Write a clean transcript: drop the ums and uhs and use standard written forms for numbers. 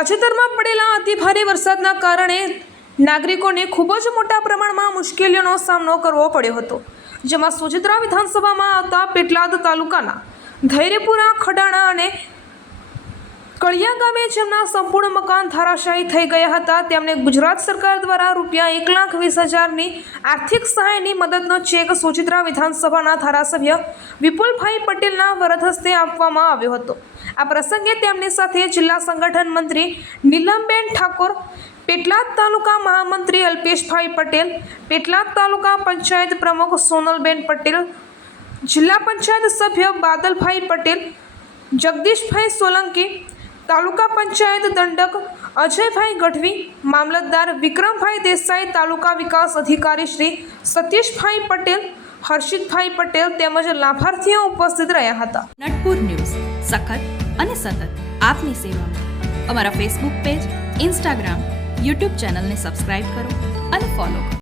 તાજેતરમાં પડેલા અતિભારે વરસાદના કારણે નાગરિકોને ખૂબ જ મોટા પ્રમાણમાં મુશ્કેલીઓનો સામનો કરવો પડ્યો હતો, જેમાં સોજિત્રા વિધાનસભામાં આવતા પેટલાદ તાલુકાના ધૈર્યપુરા, ખડાણા અને કળિયા ગામે જેમના સંપૂર્ણ મકાન ધરાશાયી થઈ ગયા હતા, તેમને ગુજરાત સરકાર દ્વારા રૂપિયા 1,20,000ની આર્થિક સહાયની મદદનો ચેક સોજિત્રા વિધાનસભાના ધારાસભ્ય વિપુલભાઈ પટેલના વરદ હસ્તે આપવામાં આવ્યો હતો। આ પ્રસંગે તેમની સાથે જિલ્લા સંગઠન મંત્રી નીલમબેન ઠાકોર, પેટલાદ તાલુકા મહામંત્રી અલ્પેશભાઈ પટેલ, પેટલાદ તાલુકા પંચાયત પ્રમુખ સોનલબેન પટેલ, જિલ્લા પંચાયત સભ્ય બાદલભાઈ પટેલ, જગદીશભાઈ સોલંકી, તાલુકા પંચાયત દંડક અજયભાઈ ગઢવી, મામલતદાર વિક્રમભાઈ દેસાઈ, તાલુકા વિકાસ અધિકારી શ્રી સતીશભાઈ પટેલ, હર્ષિતભાઈ પટેલ તેમજ લાભાર્થીઓ ઉપસ્થિત રહ્યા હતા। નટપુર ન્યૂઝ સખત અને સતત આપની સેવામાં। અમારા ફેસબુક પેજ, ઇન્સ્ટાગ્રામ, યુટ્યુબ ચેનલને સબસ્ક્રાઇબ કરો અને ફોલો કરો।